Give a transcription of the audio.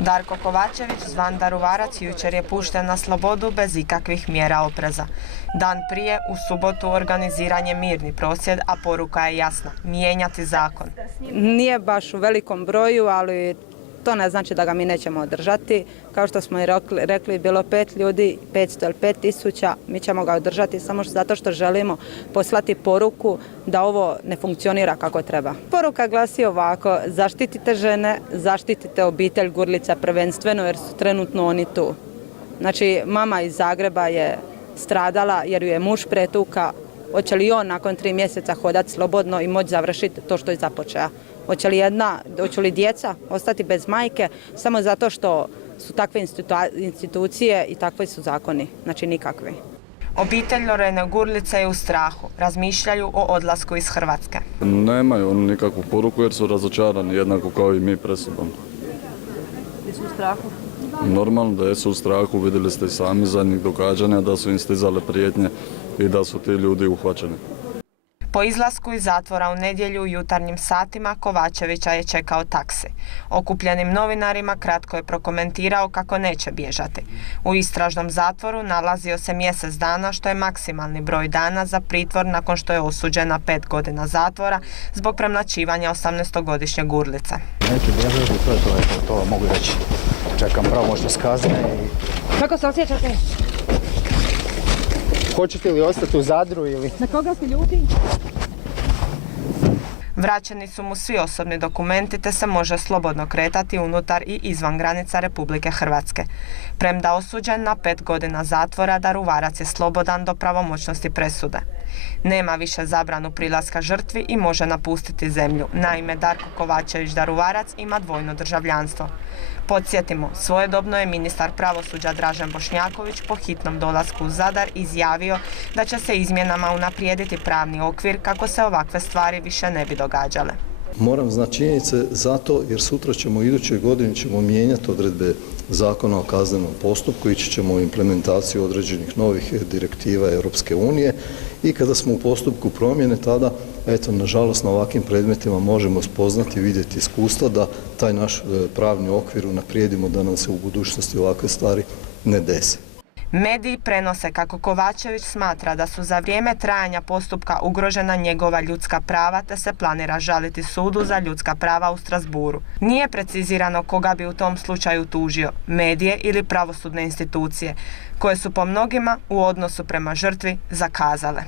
Darko Kovačević, zvan Daruvarac, jučer je pušten na slobodu bez ikakvih mjera opreza. Dan prije, u subotu, organiziran je mirni prosvjed, a poruka je jasna: mijenjati zakon. Nije baš u velikom broju, ali to ne znači da ga mi nećemo održati. Kao što smo i rekli, bilo 5 ljudi, 500 ili 5000, mi ćemo ga održati samo zato što želimo poslati poruku da ovo ne funkcionira kako treba. Poruka glasi ovako: zaštitite žene, zaštitite obitelj Gurlica prvenstveno jer su trenutno oni tu. Znači, mama iz Zagreba je stradala jer ju je muž pretuka. Hoće li on nakon 3 mjeseca hodati slobodno i moći završiti to što je započeo? Hoće li djeca ostati bez majke samo zato što su takve institucije i takvi su zakoni? Znači nikakvi. Obitelj Lorene Gurlice je u strahu. Razmišljaju o odlasku iz Hrvatske. Nemaju oni nikakvu poruku jer su razočarani jednako kao i mi presudom. Jesu u strahu? Normalno da jesu u strahu, vidjeli ste i sami zadnjih događanja da su im stizale prijetnje i da su ti ljudi uhvaćeni. Po izlasku iz zatvora u nedjelju u jutarnjim satima Kovačevića je čekao taksi. Okupljenim novinarima kratko je prokomentirao kako neće bježati. U istražnom zatvoru nalazio se mjesec dana, što je maksimalni broj dana za pritvor nakon što je osuđen na 5 godina zatvora zbog premlaćivanja 18-godišnje Gurlice. Neću bježati, to mogu reći. Čekam pravomoćnost kazne. Kako se osjećate? Hoćete li ostati u Zadru ili... Na koga ste ljuti? Vraćeni su mu svi osobni dokumenti te se može slobodno kretati unutar i izvan granica Republike Hrvatske. Premda osuđen na 5 godina zatvora, Daruvarac je slobodan do pravomoćnosti presude. Nema više zabranu prilaska žrtvi i može napustiti zemlju. Naime, Darko Kovačević Daruvarac ima dvojno državljanstvo. Podsjetimo, svojedobno je ministar pravosuđa Dražen Bošnjaković po hitnom dolasku u Zadar izjavio da će se izmjenama unaprijediti pravni okvir kako se ovakve stvari više ne bi događale. Moram znati činjenice zato jer sutra ćemo, iduće godine ćemo mijenjati odredbe Zakona o kaznenom postupku, ići ćemo u implementaciju određenih novih direktiva Europske unije i kada smo u postupku promjene tada, eto, nažalost na ovakvim predmetima možemo spoznati i vidjeti iskustva da taj naš pravni okvir unaprijedimo da nam se u budućnosti ovakve stvari ne dese. Mediji prenose kako Kovačević smatra da su za vrijeme trajanja postupka ugrožena njegova ljudska prava te se planira žaliti sudu za ljudska prava u Strasbourgu. Nije precizirano koga bi u tom slučaju tužio, medije ili pravosudne institucije, koje su po mnogima u odnosu prema žrtvi zakazale.